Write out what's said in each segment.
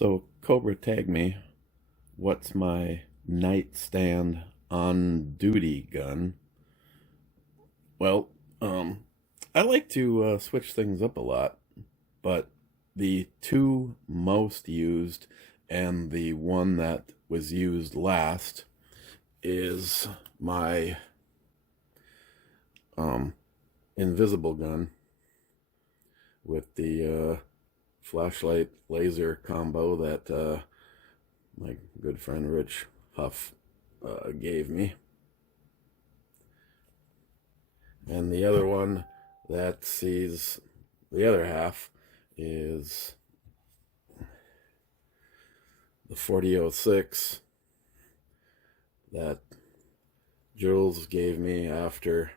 So Cobra tagged me, what's my nightstand on duty gun? Well, I like to switch things up a lot, but the two most used and the one that was used last is my invisible gun with the flashlight laser combo that my good friend Rich Huff gave me. And the other one that sees the other half is the 4006 that Jules gave me after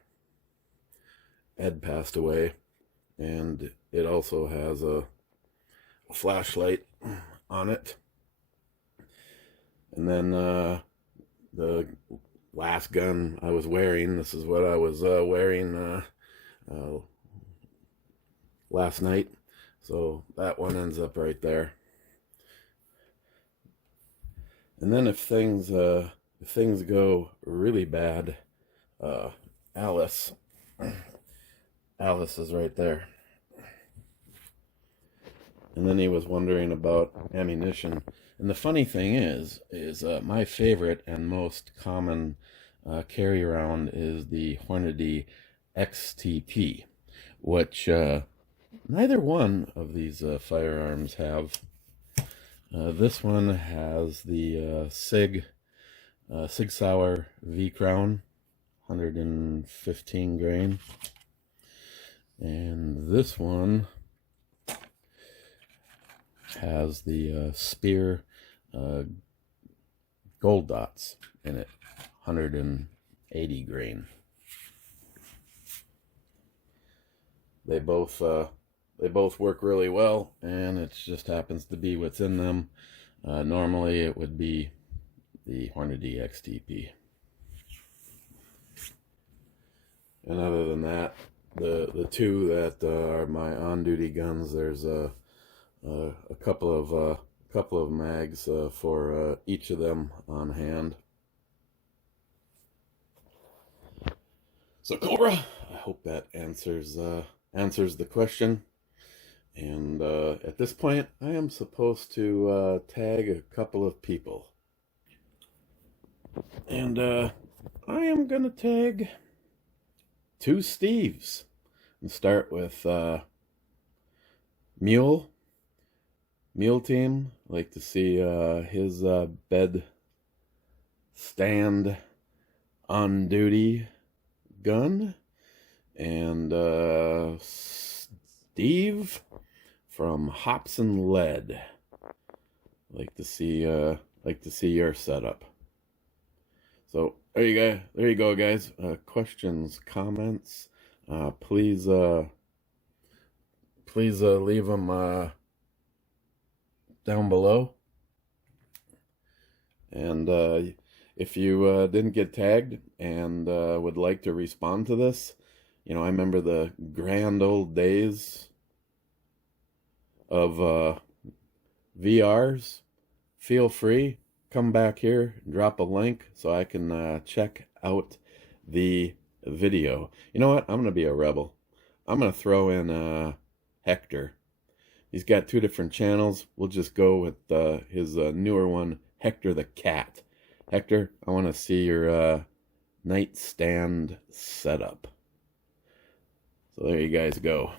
Ed passed away, and it also has a flashlight on it. And then the last gun I was wearing, this is what I was wearing last night, so that one ends up right there. And then if things go really bad, Alice is right there. And then he was wondering about ammunition. And the funny thing is my favorite and most common carry around is the Hornady XTP, which neither one of these firearms have. This one has the Sig Sauer V Crown, 115 grain, and this one has the Spear gold dots in it, 180 grain. They both work really well, and it just happens to be what's in them. Normally it would be the Hornady XTP. And other than that, the two that are my on-duty guns, there's a couple of mags for each of them on hand. So Cobra, I hope that answers the question. And at this point, I am supposed to tag a couple of people. And I am going to tag two Steves. And start with Mule Team. I'd like to see his bed stand on duty gun. And Steve from Hops and Lead. Like to see your setup. So there you go, guys. Questions, comments, please leave them down below. And if you didn't get tagged and would like to respond to this, I remember the grand old days of VRs. Feel free, come back here, drop a link so I can check out the video. You know what? I'm going to be a rebel. I'm going to throw in Hector. He's got two different channels. We'll just go with his newer one, Hector the Cat. Hector, I want to see your nightstand setup. So there you guys go.